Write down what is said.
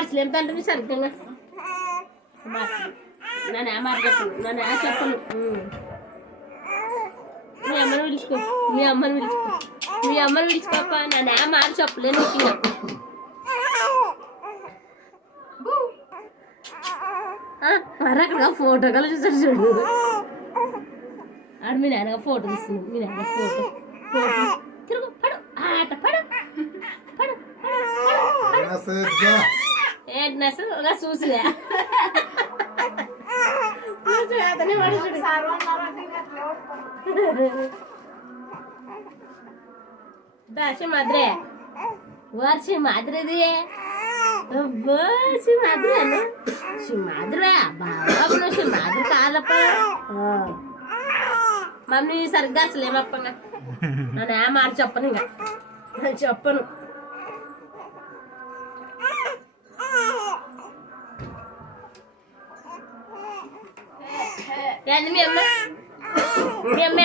మార్చలేం తండ్రి సరిగ్గా నన్ను ఆ మాట చెప్పను నన్ను ఆ చెప్పను మీ అమ్మని పిలుచుకో మీ అమ్మని పిలుచుకోప్ప నన్ను ఆ మాట చెప్పలేను ఇంకా మరి అక్కడ ఫోటో కల చూసాడు చూడు ఆడు మీ నాన్నగా ఫోటో తీస్తుంది మీ నాన్న ఫోటో తిరుగు పడు ఆట పడు పడు ఏంటి నసగా చూసిరా సింహాద్రే వారు సింహాద్రిది సింహాద్రే బాబు నువ్వు సింహాద్రి కాదప్ప మమ్మీ సరిగ్గా అసలేమప్పగా నన్ను ఏ మాట చెప్పను ఇంకా నేను చెప్పను మీ అమ్మ